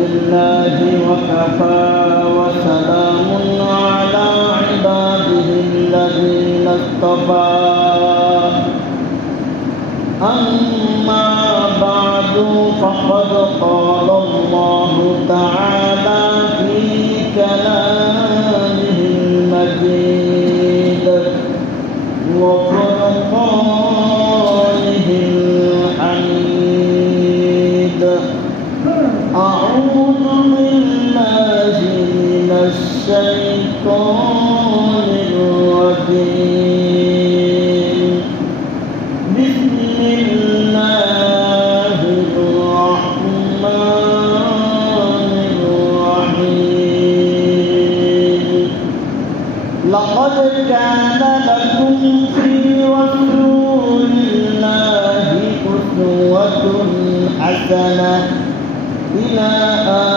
لله وكفى وسلام على عباده الذين اصطفى أما بعد فقد قال الله تعالى في كلامه المجيد وفرقانه الحميد أعوذ بالله من الشيطان الرجيم بسم الله الرحمن الرحيم لقد كان لكم في رسول الله أسوة حسنة إلى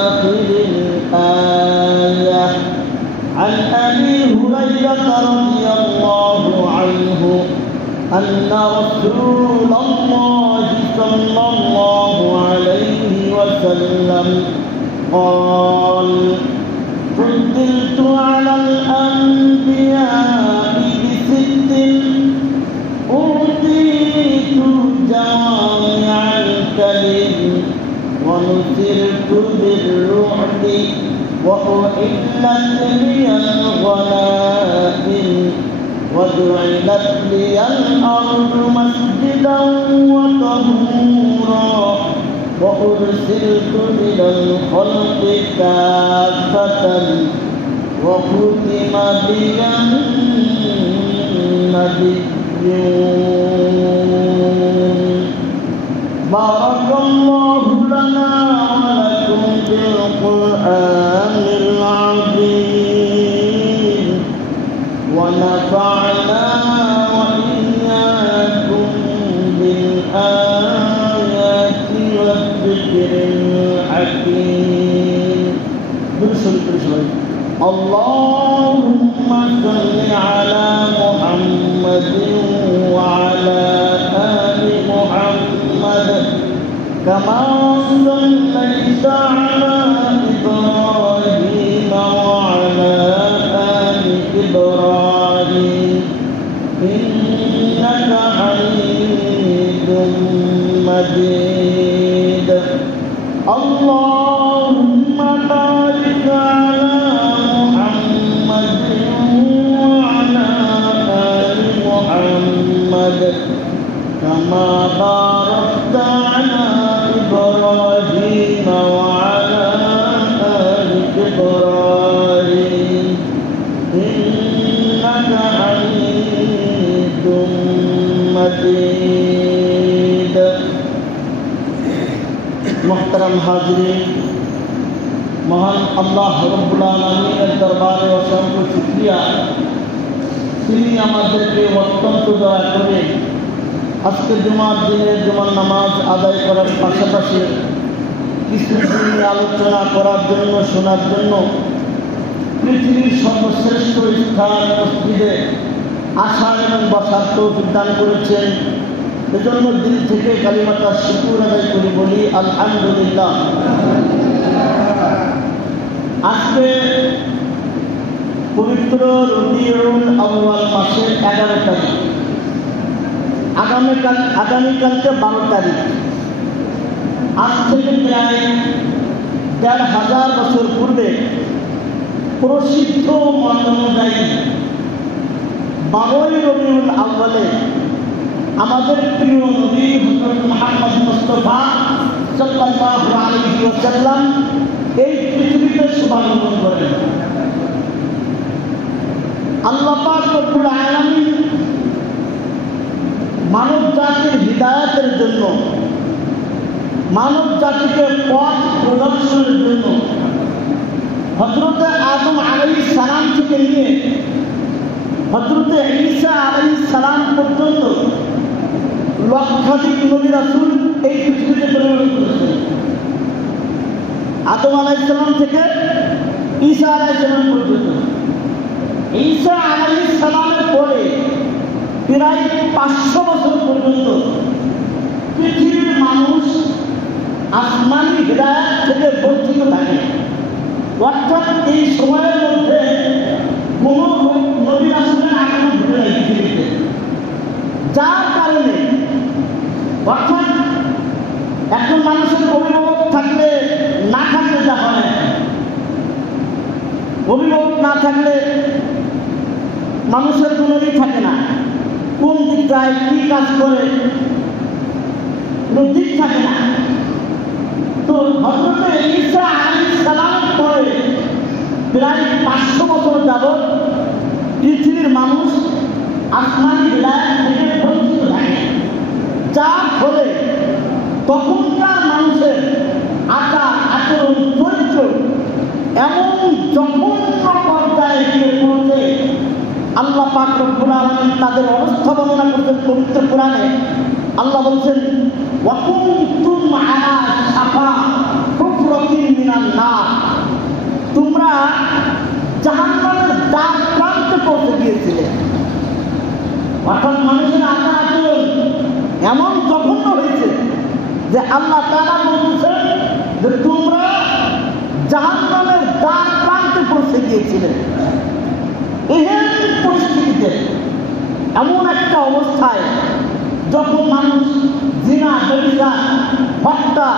آخر الآية عن أبي هريرة رضي الله عنه أن رسول الله صلى الله عليه وسلم قال فضلت على الأنبياء بست أوتيت جوامع الكلم ونصرت بالرعب وأحلت لي الغنائم وجعلت لي الأرض مسجدا وطهورا وأرسلت إلى الخلق كافة وختم بي النبيون بارك الله لنا ولكم بالقرآن العظيم ونفعنا وإياكم بالآيات والذكر الحكيم اللهم صل على محمد وعلى آل محمد كما صليت على إبراهيم وعلى آل إبراهيم إنك حميد مجيد اللهم بارك على محمد وعلى آل محمد كما باركت على إبراهيم وعلى آل إبراهيم إنك حميد مجيد محترم حاضرین মহান আল্লাহ রব্বুল আলামিনের দরবারে অসংখ্য শুকরিয়া তিনি আমাদেরকে অত্যন্ত দয়া করে আজকে জুমার দিনে জুমার নামাজ আদায় করার পাশাপাশি কিছু দিন আলোচনা করার জন্য শোনার জন্য পৃথিবীর সর্বশ্রেষ্ঠ স্থান মসজিদে আসার এবং বসার তৌফিক দান করেছেন এজন্য দিল থেকে কালিমাটা শুকর আদায় করি বলি আলহামদুলিল্লাহ। আজকে পবিত্র রবিউল আউয়াল মাসের 11 তারিখ, আগামীকালকে 12 তারিখ। আজ থেকে প্রায় ১,৫০০ বছর পূর্বে প্রসিদ্ধ মত অনুযায়ী 12ই রবিউল আউয়ালে আমাদের প্রিয় নবী হযরত মুহাম্মদ মুস্তাফা সাল্লাল্লাহু আলাইহি ওয়াসাল্লাম এই পৃথিবীতে শুভাগমন করেন। আল্লাহ পাক রব্বুল আলামিন মানব জাতির হিদায়াতের জন্য, মানব জাতিকে পথ প্রদর্শনের জন্য হযরত আদম আলাইহিস সালাম থেকে নিয়ে হযরত ঈসা আলাইহিস সালাম পর্যন্ত লক্ষাধিক নবী রাসূল এই পৃথিবীতে প্রেরণ করেছেন। আদম আলাইহিস সালাম থেকে ঈসা আলাইহিস সালাম পর্যন্ত। ঈসা আলাইহিস সালামের পরে প্রায় 500 বছর পর্যন্ত পৃথিবীর মানুষ আসমানি হিদায়াত থেকে বঞ্চিত অর্থাৎ এই সময়ের মধ্যে কোন নবী রাসূলের আগমন ঘটে নাই পৃথিবীতে, যার কারণে অর্থাৎ এখন মানুষের অভিভাবক থাকলে না থাকলে যা হয়, অভিভাবক না থাকলে মানুষের কোনোই থাকে না, কোন দিক যায় কি কাজ করে কোনো দিক থাকে না। তো হযরত ঈসা আলাইহিস সালামের পরে প্রায় 500 বছর যাবৎ পৃথিবীর মানুষ আসমানি বিদায় থেকে বঞ্চিত থাকে, যার ফলে তখনকার মানুষের আচার আচরণ চরিত্র এমন জঘন্য পর্যায়ে গিয়ে পৌঁছে আল্লাহ পাক রব্বুল আলামিন তাদের অবস্থা বর্ণনা করতেন পবিত্র কোরআনে। আল্লাহ বলছেন ওয়া কুনতুম আলা শাফা হুফরাতিন মিনান নার, তোমরা জাহান্নামের দ্বার প্রান্তে পৌঁছে গিয়েছিলে। অর্থাৎ মানুষের আচার আচরণ এমন জঘন্য হয়েছে যে আল্লাহ তাআলা বলছেন যে তোমরা জাহান্নামের দ্বার প্রান্তে পৌঁছে গিয়েছিলে। এই পরিস্থিতিতে এমন একটা অবস্থায় যখন মানুষ জিনা ব্যভিচার হত্যা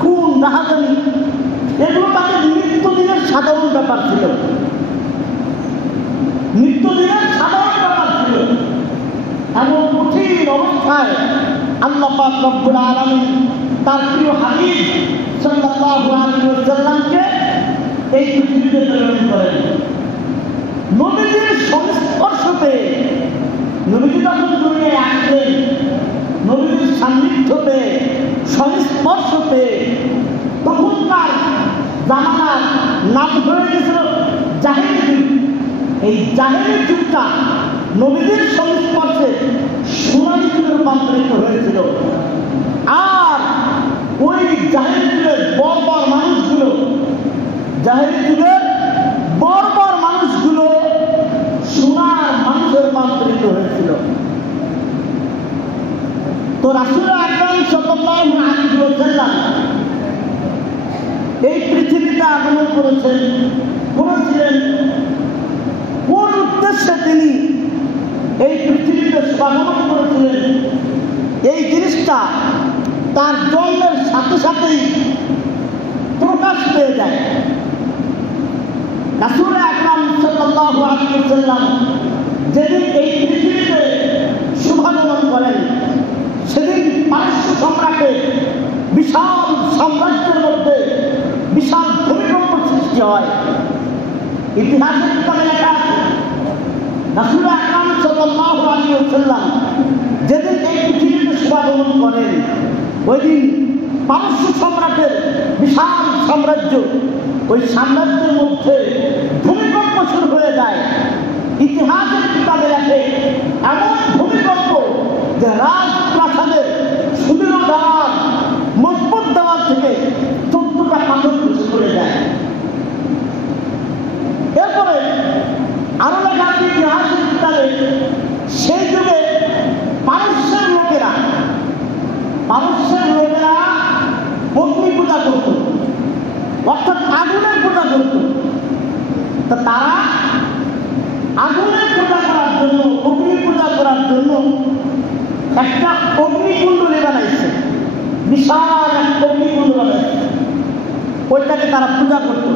খুন রাহাজানি এগুলো তাদের নিত্যদিনের সাধারণ ব্যাপার ছিল, নিত্যদিনের সাধারণ ব্যাপার ছিল। এমন কঠিন অবস্থায় আল্লাহ পাক রব্বুল আলামিন তার প্রিয় হাবিব সাল্লাল্লাহু আলাইহি ওয়াসাল্লামকে এই পৃথিবীতে প্রেরণ করেন। নবীজির সংস্পর্শ পেয়ে, নবীজি যখন দুনিয়ায় আসলেন, নবীজির সান্নিধ্য পেয়ে সংস্পর্শ পেয়ে তখনকার জামানার নাম হয়ে গেছিল জাহেলি যুগ। এই জাহেলি যুগটা নবীজির সংস্পর্শে সোনালী যুগে রূপান্তরিত হয়েছিল। আর ওই জাহেলি যুগের বর্বর মানুষগুলো, জাহেলি যুগের বর্বর মানুষগুলো সোনার মানুষে রূপান্তরিত হয়েছিল। তো রাসূল আকরাম সাল্লাল্লাহু আলাইহি ওয়াসাল্লাম এই পৃথিবীতে আগমন করেছিলেন কোন উদ্দেশ্যে তিনি এই পৃথিবীতে আগমন করেছিলেন, এই জিনিসটা তার জন্মের সাথে সাথেই প্রকাশ পেয়ে যায়। রাসূল আকরাম সাল্লাল্লাহু আলাইহি ওয়াসাল্লাম যেদিন এই পৃথিবীতে শুভাগমন করেন, সেদিন পারস্য সম্রাটের বিশাল সাম্রাজ্যের মধ্যে বিশাল ভূমিকম্প সৃষ্টি হয়। ইতিহাসের কিতাবে লেখা আছে রাসূল আকরাম সাল্লাল্লাহু আলাইহি ওয়াসাল্লাম যেদিন এই পৃথিবীতে শুভাগমন করেন, ওই দিন পারস্য সম্রাটের বিশাল সাম্রাজ্য, ওই সাম্রাজ্যের মধ্যে ভূমিকম্প শুরু হয়ে যায়। ইতিহাসের কিতাবে লেখে এমন ভূমিকম্প যে রাজপ্রাসাদের সুদৃঢ় দেওয়াল, মজবুত দেওয়াল থেকে 14টা পাথর খসে পড়ে যায়। এরপরে আরো লেখা আছে ইতিহাসের কিতাবে, সেই যুগে পারস্যের লোকেরা অগ্নি পূজা করত, অর্থাৎ আগুনের পূজা করত। তা তারা আগুনের পূজা করার জন্য, অগ্নি পূজা করার জন্য একটা অগ্নিকুণ্ডলী বানাইছে, বিশাল এক অগ্নিকুণ্ড বানাইছে, ওইটাকে তারা পূজা করত।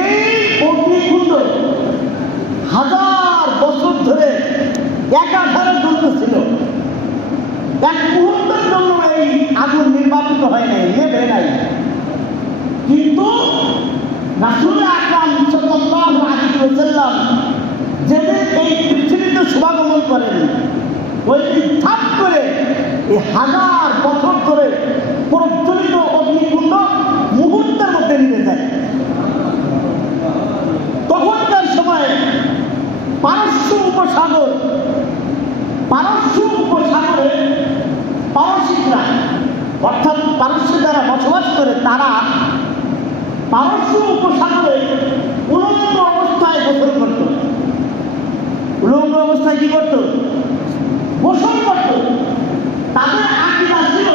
এই অগ্নিকুণ্ড 1000 বছর ধরে একাধারে জ্বলতেছিল। এক মুহূর্তের জন্য এই আগুন নির্বাপিত হয় নাই, নেবে নাই। কিন্তু রাসূল আকরাম সাল্লাল্লাহু আলাইহি ওয়াসাল্লাম যেদিন এই পৃথিবীতে শুভাগমন করেন, ওই দিন ঠাপ করে এই 1000 বছর ধরে প্রজ্বলিত অগ্নিকুণ্ড মুহূর্তের মধ্যে নিভে যায়। তখনকার সময়ে পারস্য উপসাগরে পারসিকরা, অর্থাৎ পারস্যে যারা বসবাস করে, তারা পারস্য উপসাগরে উলঙ্গ অবস্থায় গোসল করত। উলঙ্গ অবস্থায় কি করত? গোসল করত। তাদের আকীদা ছিল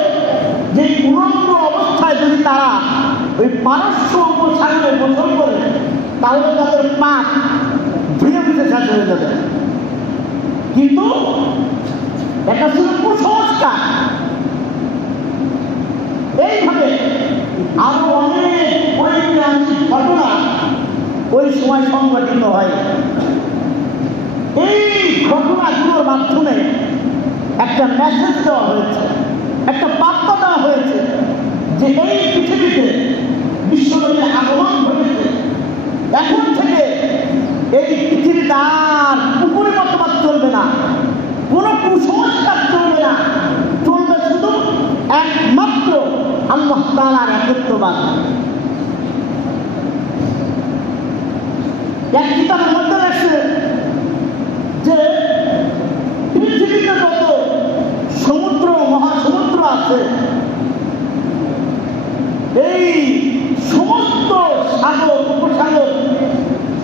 যে উলঙ্গ অবস্থায় যদি তারা ওই পারস্য উপসাগরে তাহলে তাদের পাপ ধীরে ধীরে শেষ হয়ে যাবে। কিন্তু এটা ছিল কুসংস্কার। এইভাবে আরো অনেক ঐতিহাসিক ঘটনা ওই সময় সংঘটিত হয়। এই ঘটনাগুলোর মাধ্যমে একটা মেসেজ দেওয়া হয়েছে, একটা বার্তা দেওয়া হয়েছে যে এই পৃথিবীতে বিশ্বনবীর আগমন ঘটেছে। এখন থেকে এই পৃথিবীতে আর পুকুরের মতবাদ চলবে না, কোনো কুসংস্কার চলবে না, চলবে শুধু একমাত্র আল্লাহ তাআলার একত্ববাদ। এক কিতাবের মধ্যে লেখছে যে পৃথিবীতে যত সমুদ্র মহাসমুদ্র আছে, এই সমস্ত সাগর উপসাগর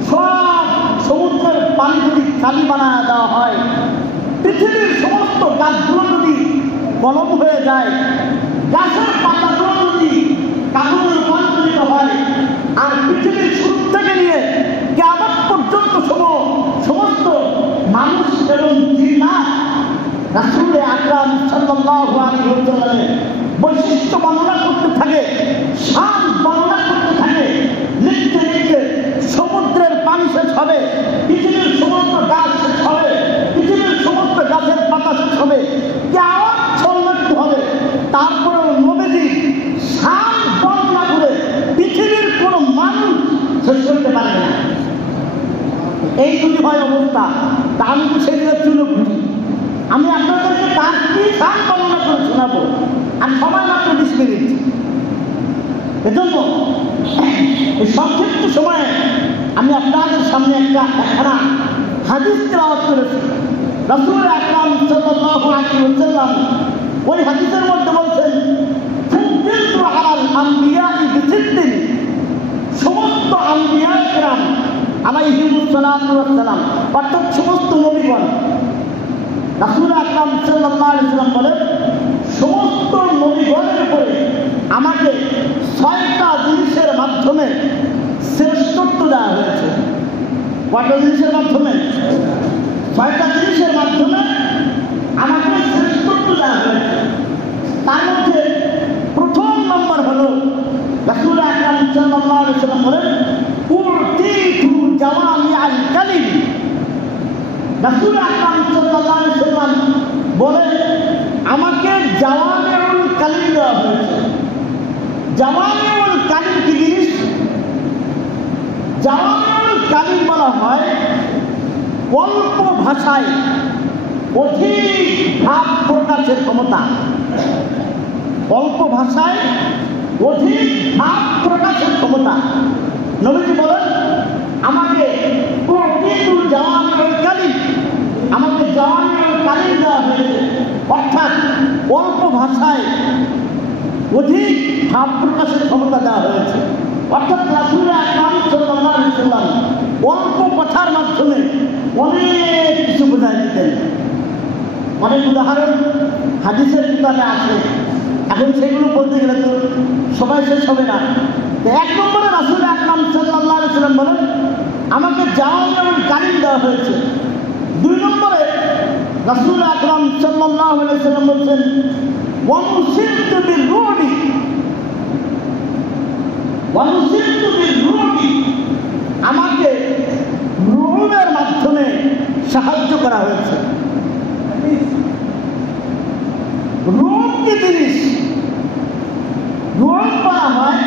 সব সমুদ্রের পানি যদি খালি বানায় দেওয়া হয়, পৃথিবীর সমস্ত গাছগুলো যদি কলম হয়ে যায়, গাছের পাতাগুলো যদি কাগজে রূপান্তরিত হয়, আর পৃথিবীর শুরু থেকে নিয়ে কিয়ামত পর্যন্ত সমস্ত মানুষ এবং জিন্নাত রাসূল আকরাম সাল্লাল্লাহু আলাইহি ওয়াসাল্লামের বৈশিষ্ট্য বর্ণনা করতে থাকে, শান বর্ণনা করতে থাকে, লিখতে লিখতে সমুদ্রের পানি শেষ হবে, পৃথিবীর সমস্ত গাছ শেষ হবে, পৃথিবীর সমস্ত গাছের পাতা শেষ হবে, কিয়ামত সংঘটিত হবে। তারপরেও নবীজি শান বর্ণনা করে পৃথিবীর কোনো মানুষ শেষ করতে পারবে না। এই যদি হয় অবস্থা, তা আমি তো সেগুলো চুলো বুঝি। আমি আপনাদেরকে তার কি শান বর্ণনা করে শোনাবো, আর সময় মাত্র 20 মিনিট। এজন্য এই সংক্ষিপ্ত সময়ে আমি আপনাদের সামনে একখানা হাদিস তেলাওয়াত করেছি। রাসূল আকরাম সাল্লাল্লাহু আলাইহি ওয়াসাল্লাম ওই হাদিসের মধ্যে বলছেন, ফুদ্দিলতু আলাল আমবিয়াই বিসিদ্দিন, সমস্ত আম্বিয়া কেরাম আলাইহিমুস সালাতু ওয়াস সালাম, অর্থাৎ সমস্ত নবীগণ। রাসূল আকরাম সাল্লাল্লাহু আলাইহি ওয়াসাল্লাম বলেন, সমস্ত নবীগণের উপরে আমাকে 6টা জিনিসের মাধ্যমে শ্রেষ্ঠত্ব দেওয়া হয়েছে। কয়টা জিনিসের মাধ্যমে? 6টা জিনিসের মাধ্যমে আমাকে শ্রেষ্ঠত্ব দেওয়া হয়েছে। তার মধ্যে প্রথম নম্বর হলো রাসূল আকরাম সাল্লাল্লাহু আলাইহি ওয়াসাল্লাম বলেন, উতিতু জাওয়ামিআল কালিম। রাসূল আকরাম সাল্লাল্লাহু আলাইহি ওয়াসাল্লাম বলেন, আমাকে জাওয়ামিউল কালিম দেওয়া হয়েছে। জাওয়ামিউল কালিম কি জিনিস? জাওয়ামিউল কালিম বলা হয় অল্প ভাষায় অধিক ভাব প্রকাশের ক্ষমতা। অল্প ভাষায় অধিক ভাব প্রকাশের ক্ষমতা। নবীজি বলেন, আমাকে উতিতু জাওয়ামিউল কালিম, আমাকে জাওয়ামিউল কালিম দেওয়া হয়েছে, অর্থাৎ অল্প ভাষায় অধিক ভাব প্রকাশের ক্ষমতা দেওয়া হয়েছে। অর্থাৎ রাসূল আকরাম সাল্লাল্লাহু আলাইহি ওয়াসাল্লাম অল্প কথার মাধ্যমে অনেক কিছু বোঝাই দিতেন। অনেক উদাহরণ হাদিসের কিতাবে আছে, এখন সেগুলো বলতে গেলে তো সবাই শেষ হবে না। এক নম্বরে রাসূল আকরাম সাল্লাল্লাহু আলাইহি ওয়াসাল্লাম বলেন, আমাকে জাওয়ামিউল কালিম দেওয়া হয়েছে। 2 নম্বরে রাসূল আকরাম সাল্লাল্লাহু আলাইহি ওয়াসাল্লাম বলছেন, ওয়ানুসিরতু বিররুবি, ওয়ানুসিরতু বিররুবি, আমাকে রুবের মাধ্যমে সাহায্য করা হয়েছে। রুব কি জিনিস? রুব বলা হয়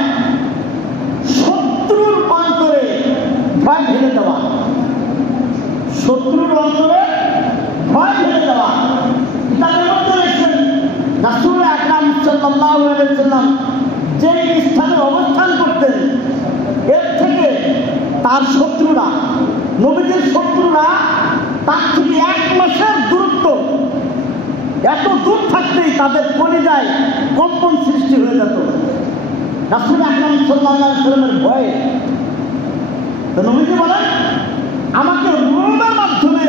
শত্রুর অন্তরে ভয় ঢেলে দেওয়া। শত্রুর অন্তরে ভয় ঢেলে দেওয়া। তাদের মধ্যে লিখছেন, রাসূল আকরাম সাল্লাল্লাহু আলাইহি ওয়াসাল্লাম যে স্থানে অবস্থান করতেন, এর থেকে তার শত্রুরা, নবীজির শত্রুরা তার থেকে 1 মাসের দূরত্ব, এত দূর থাকতেই তাদের কলিজায় কম্পন সৃষ্টি হয়ে যেত রাসূল আকরাম সাল্লাল্লাহু আলাইহি ওয়াসাল্লামের ভয়ে। তো নবীজি বলেন, আমাকে রুবের মাধ্যমে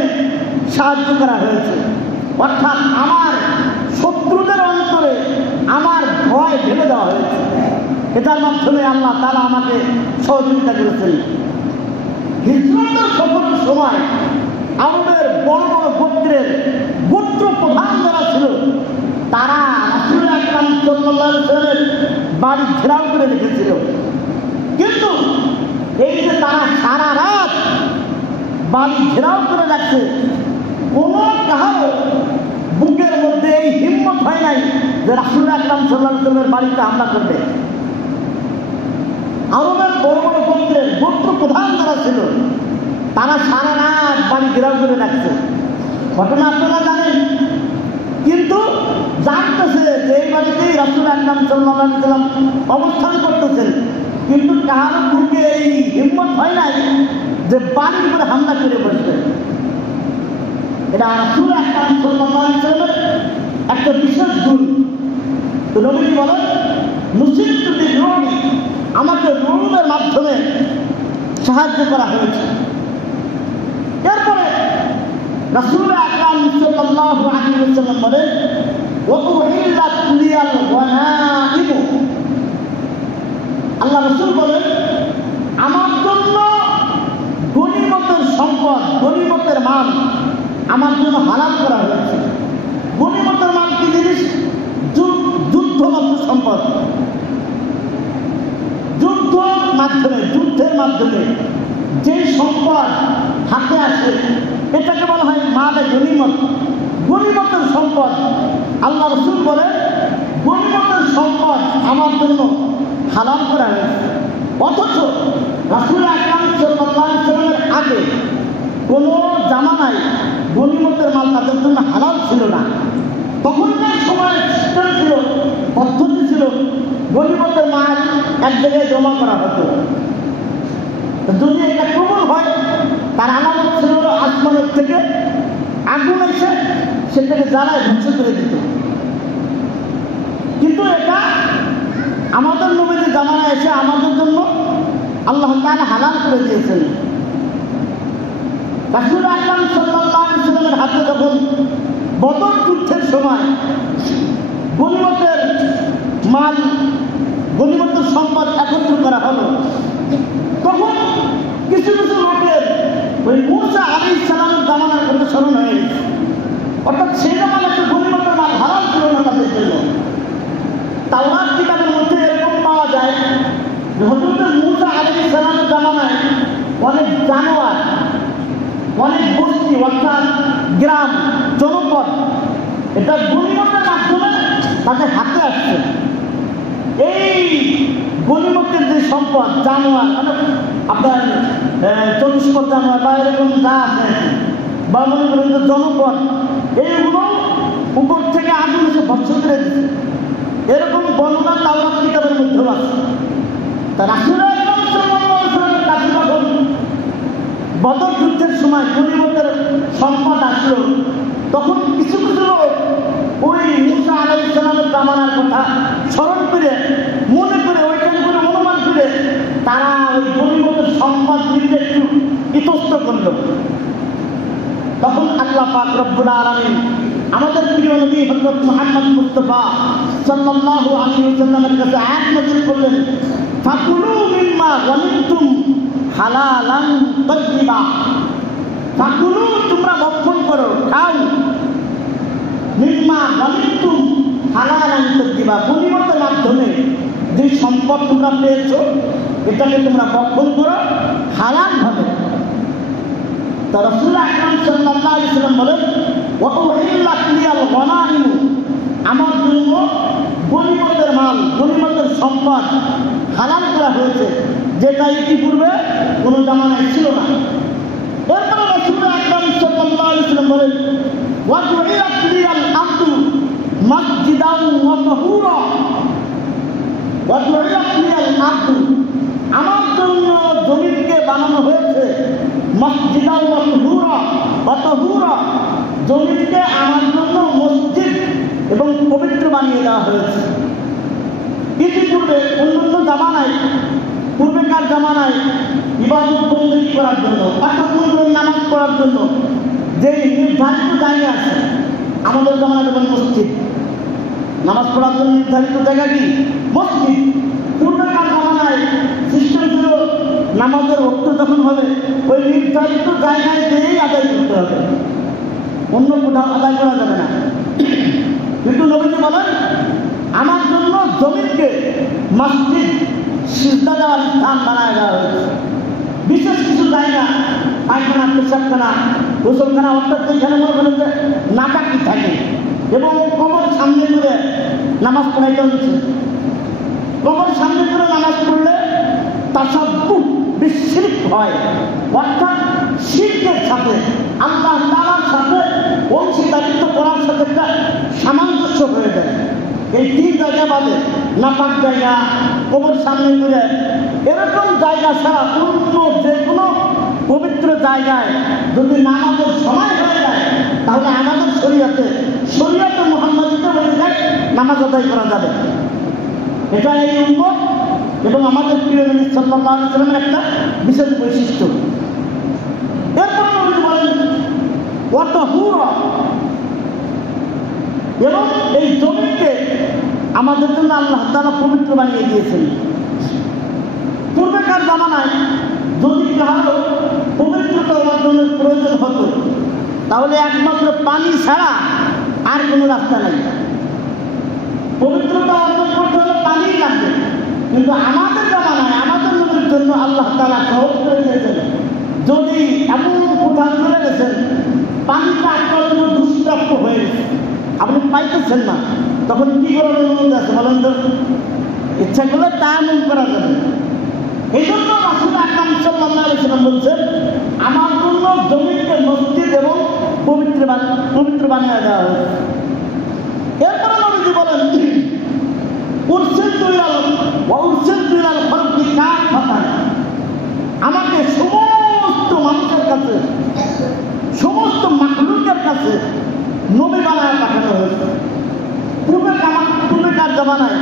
সাহায্য করা হয়েছে, অর্থাৎ আমার শত্রুদের অন্তরে আমার ভয় ঢেলে দেওয়া হয়েছে। এটার মাধ্যমে আল্লাহ তাআলা আমাকে সহযোগিতা করেছেন। হিজরতের সফরের সময় আমাদের বড় বড় গোত্রের গোত্র প্রধান যারা ছিল তারা রাসূল আকরাম সাল্লাল্লাহু আলাইহি ওয়াসাল্লামের বাড়ি ঘেরাও করে রেখেছিল। কিন্তু এই যে তারা সারা রাত বাড়ি ঘেরাও করে রাখছে, কোনো কাহারও বুকের মধ্যে এই হিম্মত হয় নাই যে রাসূল আকরাম সাল্লাল্লাহু আলাইহি ওয়াসাল্লামের বাড়িতে হামলা করবে। আমাদের বড় বড় গোত্রের গোত্র প্রধান যারা ছিল তারা সারা রাত বাড়ি ঘেরাও করে রাখছে। ঘটনা আপনারা জানেন, কিন্তু জানতেছে যে এই বাড়িতেই রাসূল আকরাম সাল্লাল্লাহু আলাইহি ওয়াসাল্লাম অবস্থান করতেছেন, কিন্তু কারো বুকে এই হিম্মত হয় নাই যে বাড়ির উপরে হামলা করে বসবে। এটা রাসূল আকরাম সাল্লাল্লাহু আলাইহি ওয়াসাল্লামের একটা বিশেষ গুণ। তো নবীজি বলেন, নুসিরতু বিরুবি, আমাকে রুমের মাধ্যমে সাহায্য করা হয়েছে। এরপরে রাসূল আকরাম সাল্লাল্লাহু আলাইহি ওয়াসাল্লাম বলেন, ওয়া উহিল্লাত লিয়াল গনাইম, আল্লাহ রাসূল বলেন আমার জন্য গনিমতের সম্পদ, গনিমতের মাল আমার জন্য হালাল করা হয়েছে। গনিমতের মাল কি জিনিস? যুদ্ধবদ্ধ সম্পদ। যুদ্ধের মাধ্যমে যে সম্পদ হাতে আসে এটাকে বলা হয় মালে গনিমত। গনিমতের সম্পদ আল্লাহ রাসূল বলেন গনিমতের সম্পদ আমার জন্য হালাল করা হয়েছে। অথচ রাসূল আকরাম সাল্লাল্লাহু আলাইহি ওয়াসাল্লামের আগে কোনো জামানায় গনিমতের মাল তাদের জন্য হালাল ছিল না। তখনকার সময় সিস্টেম ছিল, পদ্ধতি ছিল, গনিমতের মাল এক জায়গায় জমা করা হতো। যদি এটা কবুল হয় তার আলামত ছিল আসমানের থেকে আগুন এসে সেটাকে জ্বালায় ধ্বংস করে দিত। কিন্তু এটা আমাদের নবীর জামানায় এসে আমাদের জন্য আল্লাহ তাআলা হালাল করে দিয়েছেন। রাসূল আকরাম সাল্লাল্লাহু আলাইহি ওয়াসাল্লামের হাতে যখন বদর যুদ্ধের সময় গনিমতের মাল, গনিমতের সম্পদ একত্র করা হলো, তখন কিছু কিছু লোকের ওই মূসা আলাইহিস সালামের জামানার কথা স্মরণ হয়ে গেছে। অর্থাৎ সেই জামানায় একটা গনিমতের মাল হারাম ছিল না তাদের জন্য। তাওরাত কিতাবের মধ্যে এরকম পাওয়া যায় যে হযরত মূসা আলাইহিস সালামের জামানায় অনেক জানোয়ার, অনেক বস্তি অর্থাৎ গ্রাম, জনপদ এটা গনিমতের মাধ্যমে তাদের হাতে আসছে। এই গনিমতের যে সম্পদ, জানোয়ার মানে আপনার চতুষ্পদ জানোয়ার বা এরকম যা আছে বা মনে করেন যে জনপদ, এইগুলো উপর থেকে আগুন এসে ভস্ম করে দিচ্ছে। এরকম বর্ণনা তাওরাত কিতাবের মধ্যেও আছে। তা রাসূল আকরাম সাল্লাল্লাহু আলাইহি ওয়াসাল্লামের কাছে যখন বদর যুদ্ধের সময় গনিমতের সম্পদ আসলো, তখন কিছু কিছু লোক ওই মূসা আলাইহিস সালামের জামানার কথা স্মরণ করে মনে করে ওইখানে করে অনুমান করে তারা ওই গনিমতের সম্পদ দিতে একটু ইতস্ত করল। তখন আল্লাহ পাক রব্বুল আলামিন আমাদের প্রিয় নবী হযরত মুহাম্মদ মুস্তাফা সাল্লাল্লাহু আলাইহি ওয়াসাল্লামের কাছে আয়াত নাযিল করলেন, ফাকুলু মিম্মা গানিমতুম হালালান তাইয়্যিবা, ফাকুলু তোমরা ভক্ষণ করো, খাও, মিম্মা গানিমতুম হালালান তাইয়্যিবা, গনিমতের মাধ্যমে যে সম্পদ তোমরা পেয়েছো এটাকে তোমরা ভক্ষণ করো হালাল ভাবে। তা রাসূল আকরাম সাল্লাল্লাহু আলাইহি ওয়াসাল্লাম বলেন, ওয়া উহিল্লাত লিয়াল গনাইম, আমার জন্য গনিমতের মাল, গনিমতের সম্পদ হালাল করা হয়েছে, যেটা ইতিপূর্বে কোনো জামানায় ছিল না। এরপরে রাসূল আকরাম সাল্লাল্লাহু আলাইহি ওয়াসাল্লাম বলেন, ওয়া জুইলাত লিয়াল আরদু মাসজিদান ওয়া তাহুরা, ওয়া জুইলাত লিয়াল আরদু, আমার জন্য জমিনকে বানানো হয়েছে মসজিদান ওয়া তাহুরা, জমিনকে আমার জন্য মসজিদ এবং পবিত্র বানিয়ে দেওয়া হয়েছে। ইতিপূর্বে অন্যান্য জামানায়, পূর্বেকার জামানায় ইবাদত বন্দেগী করার জন্য অর্থাৎ নামাজ পড়ার জন্য যে নির্ধারিত জায়গা আছে, আমাদের জামানায় যেমন মসজিদ, নামাজ পড়ার জন্য নির্ধারিত জায়গা কি মসজিদ। পূর্বেকার জামানায় সিস্টেম ছিল নামাজের ওয়াক্ত যখন হবে ওই নির্ধারিত জায়গায় যেয়েই আদায় করতে হবে, অন্য কোথাও আদায় করা যাবে না। কিন্তু নবীজি বলেন আমার জন্য জমিনকে মসজিদ সিজদা দেওয়ার স্থান বানায় দেওয়া হয়েছে। বিশেষ কিছু জায়গা, পায়খানা, পেশাবখানা, গোসলখানা, অর্থাৎ যেখানে মনে করেন যে নাটাকি থাকে এবং কবর সামনে করে নামাজ পড়াইতে হচ্ছে। কবর সামনে করে নামাজ পড়লে তাসাব্বুহ বিশরিক হয়, অর্থাৎ শিরকের সাথে আল্লাহ তাআলার সাথে অংশীদারিত্ব করার সাথে একটা সামঞ্জস্য হয়ে যায়। এই তিন জায়গা বাদে নাপাক জায়গা, কবর সামনে করে এরকম জায়গা ছাড়া অন্য যে কোনো পবিত্র জায়গায় যদি নামাজের সময় হয়ে যায় তাহলে আমাদের শরীয়তে মুহাম্মাদিতে হয়ে যায় নামাজ আদায় করা যাবে। এটা এই উম্মত এবং আমাদের প্রিয় নবী সাল্লাল্লাহু আলাইহি ওয়াসাল্লামের একটা বিশেষ বৈশিষ্ট্য। এরপর নবী বলেন ওয়াতাহুরা, এবং এই জমিকে আমাদের জন্য আল্লাহ তাআলা পবিত্র বানিয়ে দিয়েছেন। পূর্বেকার জামানায় যদি কারো পবিত্রতা অর্জনের প্রয়োজন হতো তাহলে একমাত্র পানি ছাড়া আর কোনো রাস্তা নেই। পবিত্রতা অর্জন করতে হলে পানিই লাগবে। কিন্তু আমাদের জামানায় আমাদের নবীর জন্য আল্লাহ তাআলা সহজ করে দিয়েছেন, যদি এমন কোথাও চলে গেছেন পানিটা আপনার জন্য দুষ্প্রাপ্য হয়ে গেছে, আপনি পাইতেছেন না, তখন কি করার অনুমতি আছে বলেন তো? ইচ্ছা করলে তায়াম্মুম করা যাবে। এই জন্য রাসূল আকরাম সাল্লাল্লাহু আলাইহি ওয়াসাল্লাম বলছেন আমার জন্য জমিকে মসজিদ এবং পবিত্র বানিয়ে দেওয়া হয়েছে। এরপরে নবীজি বলেন আমাকে সমস্ত মানুষের কাছে, সমস্ত মাখলুকের কাছে নবী বানায় পাঠানো হয়েছে। পূর্বেকার জামানায়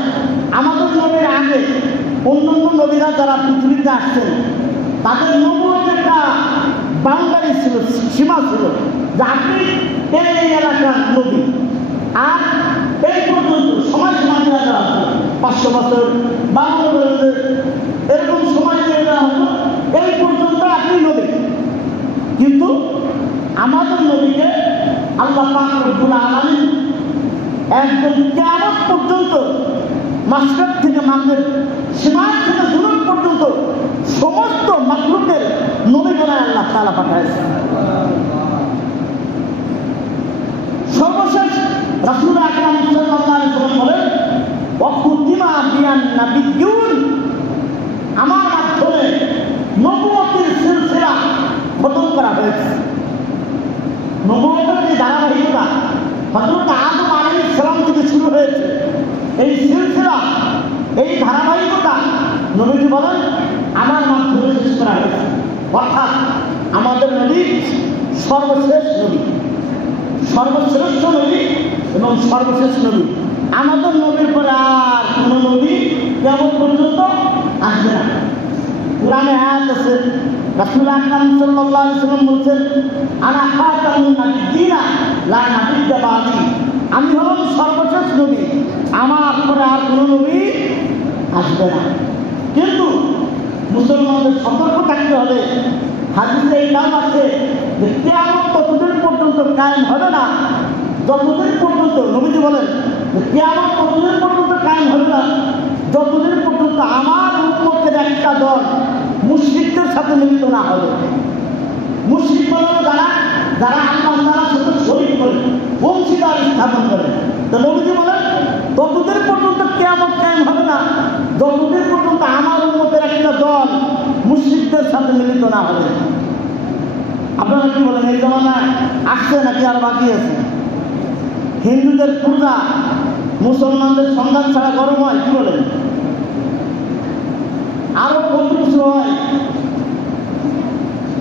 আমাদের নবীর আগে অন্যান্য নবীরা যারা পৃথিবীতে আসছেন তাদের নবুয়তের একটা বাউন্ডারি ছিল, সীমা ছিল, যে আপনি এই এলাকার নবী, আর এই পর্যন্ত সময় সীমা দেওয়া যাওয়া হতো 500 বছর 52 বছর এরকম সময় দিয়ে দেওয়া হতো, এই পর্যন্ত আপনি নবী। কিন্তু আমাদের নবীকে আল্লাহ পাক রব্বুল আলামিন একদম কিয়ামত পর্যন্ত, মাশরিক থেকে মাগরিব, সীমাত থেকে যুনুব পর্যন্ত সমস্ত মাখলুকের নবী বানায় আল্লাহ তাআলা পাঠাইছেন। সর্বশেষ রাসূল আকরাম সাল্লাল্লাহু আলাইহি ওয়াসাল্লাম বলেন ওয়াকুতিমা বিয়ান নাবিয়্যুন, আমার মাধ্যমে নবুয়তের সিলসিলা খতম করা হয়েছে। নবুয়তের যে ধারাবাহিকতা হযরত আদম আলাইহিস সালাম থেকে শুরু হয়েছে, এই সিলসিলা, এই ধারাবাহিকতা নবীজি বলেন আমার মাধ্যমে শেষ করা হয়েছে। অর্থাৎ আমাদের নবী সর্বশেষ নবী, সর্বশ্রেষ্ঠ নবী এবং সর্বশেষ নবী। আমাদের নবীর পরে আর কোন নবী কিয়ামত পর্যন্ত আসবে না। কোরআনে আয়াত আছে, রাসূল আকরাম সাল্লাল্লাহু আলাইহি ওয়াসাল্লাম বলেন আনা খাতামুন নাবিয়্যিনা লা নাবিয়্যা বাদি, আমি হলাম সর্বশেষ নবী, আমার পরে আর কোন নবী আসবে না। কিন্তু মুসলমানদের সতর্ক থাকতে হবে। হাদিসে এই নাম আছে যে কিয়ামত ততদিন পর্যন্ত কায়েম হবে না যতদিন পর্যন্ত, নবীজি বলেন যে কিয়ামত ততদিন পর্যন্ত কায়েম হবে না যতদিন পর্যন্ত আমার উম্মতের একটা দল মুশরিকদের সাথে মিলিত না হবে। মুশরিক বলে যারা আল্লাহ তাআলার সাথে শরীক করে, অংশীদার স্থাপন করে। তো নবীজি বলেন ততদিন পর্যন্ত কিয়ামত কায়েম হবে না যতদিন পর্যন্ত আমার উম্মতের একটা দল মুশরিকদের সাথে মিলিত না হবে। আপনারা কি বলেন, এই জামানা আসছে নাকি আর বাকি আছে? হিন্দুদের পূজা মুসলমানদের সংঘাত ছাড়া গরম হয়, কি বলেন? আরো কত কিছু হয়।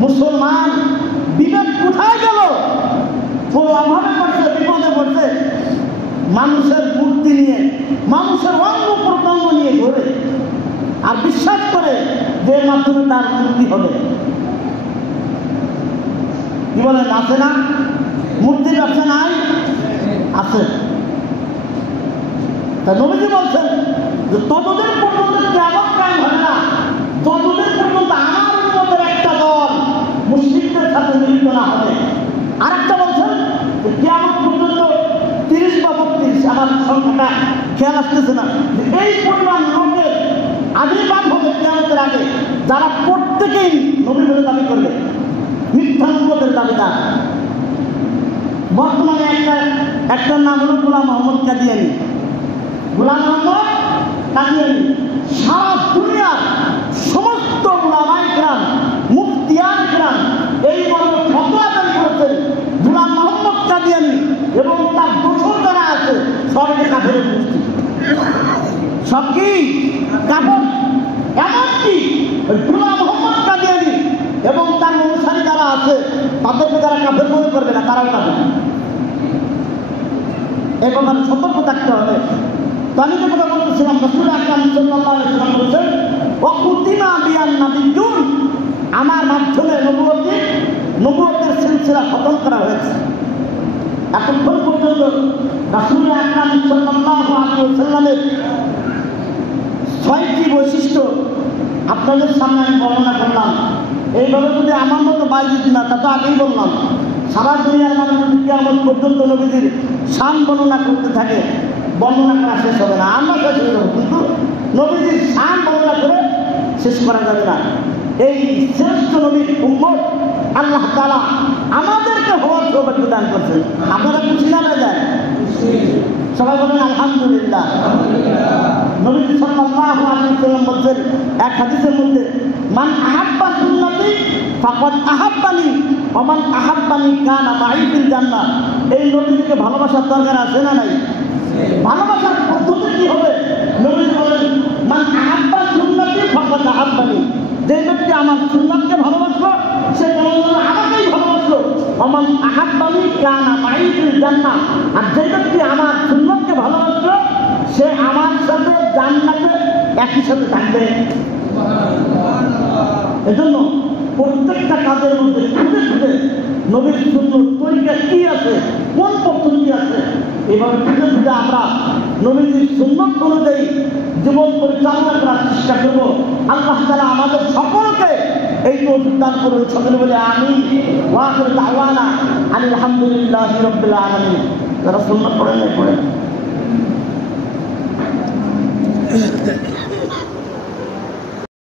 মুসলমান বিবেক কোথায় গেল? অভাবে পড়ছে, বিপদে পড়ছে, মানুষের মূর্তি নিয়ে, মানুষের অঙ্গ প্রত্যঙ্গ নিয়ে ঘোরে আর বিশ্বাস করে যে মাধ্যমে তার মুক্তি হবে। কি বলেন, আছে না? মূর্তি ব্যবসা নাই? আছে। তা নবীজি বলছেন যে ততদিন পর্যন্ত কিয়ামত কায়েম হবে না যতদিন পর্যন্ত আমার উম্মতের একটা দল খেয়াল আসতেছে না? এই পরিমাণ লোকের আবির্ভাব হবে কিয়ামতের আগে, যারা প্রত্যেকেই নবী বলে দাবি করবে, মিথ্যা নবুয়তের দাবিদার। বর্তমানে একটার নাম হলো গোলাম মোহাম্মদ কাদিয়ানী। গোলাম মোহাম্মদ কাদিয়ানী সারা দুনিয়ার সমস্ত উলামায়ে কেরাম, মুফতিয়ান কেরাম এই মর্মে ফতোয়া জারি করেছেন, গোলাম মোহাম্মদ কাদিয়ানী এবং তার দোসর যারা আছে সবাইকে কাফের গোষ্ঠী। সব কি কাফের? এমনকি গোলাম মোহাম্মদ কাদিয়ানী এবং তার অনুসারী যারা আছে তাদেরকে যারা কাফের মনে করবে না, তারাও কাফের। এই ব্যাপারে সতর্ক থাকতে হবে। তো আমি যে কথা বলতেছিলাম, রাসূল আকরাম সাল্লাল্লাহু আলাইহি ওয়াসাল্লাম বলেছেন, ওয়াকুতিমা বিয়ান নাবিয়্যুন, আমার মাধ্যমে নবুয়তের সিলসিলা খতম করা হয়েছে। এতক্ষণ পর্যন্ত রাসূল আকরাম সাল্লাল্লাহু আলাইহি ওয়াসাল্লামের 6টি বৈশিষ্ট্য আপনাদের সামনে আমি বর্ণনা করলাম। এইভাবে যদি আমার মতো বাইজিত না, তা তো আগেই বললাম, সারা দুনিয়ার মানুষ যদি কিয়ামত পর্যন্ত নবীজির শান বর্ণনা করতে থাকে, বর্ণনা করা শেষ হবে না। আমরা শেষ হয়ে যাবো, কিন্তু নবীজির শান বর্ণনা করে শেষ করা যাবে না। এই শ্রেষ্ঠ নবীর উম্মত আল্লাহ তাআলা আমাদেরকে হওয়ার সৌভাগ্য দান করছেন। আপনারা খুশি না হয়ে যায়? সবাই বলেন আলহামদুলিল্লাহ। নবী সাল্লাল্লাহু আলাইহি ওয়াসাল্লাম বলেন এক হাদিসের মধ্যে, মান আহাব্বা সুন্নতি ফাকাদ আহাব্বানি ওয়া মান আহাব্বানি কানা মাই ফিল জান্নাহ। এই নবীকে ভালোবাসার দরকার আছে না নাই? ভালোবাসার পদ্ধতি কি হবে? নবী বলেন, মান আহাব্বা সুন্নতি ফাকাদ আহাব্বানি, যে ব্যক্তি আমার সুন্নাতকে ভালোবাসলো সে আমাকেই ভালোবাসলো। ওয়া মান আহাব্বানি কানা মাই ফিল জান্নাহ, আর যে ব্যক্তি আমার সুন্নাতকে ভালোবাসলো সে আমার সাথে জান্নাতে একই সাথে থাকবে। এজন্য প্রত্যেকটা কাজের মধ্যে খুঁজে খুঁজে নবীর সুন্নাত তরিকা কি আছে, কোন পদ্ধতি আছে, এভাবে খুঁজে খুঁজে আমরা নবীর সুন্নাত অনুযায়ী জীবন পরিচালনা করার চেষ্টা করব। আল্লাহ তাআলা আমাদের সকলকে এই তৌফিক দান করুন। সকলে বলে আমিন। ওয়া আখিরু দাওয়ানা আনিল হামদুলিল্লাহি রাব্বিল আলামিন। যারা সুন্নাত পড়েন পড়েন।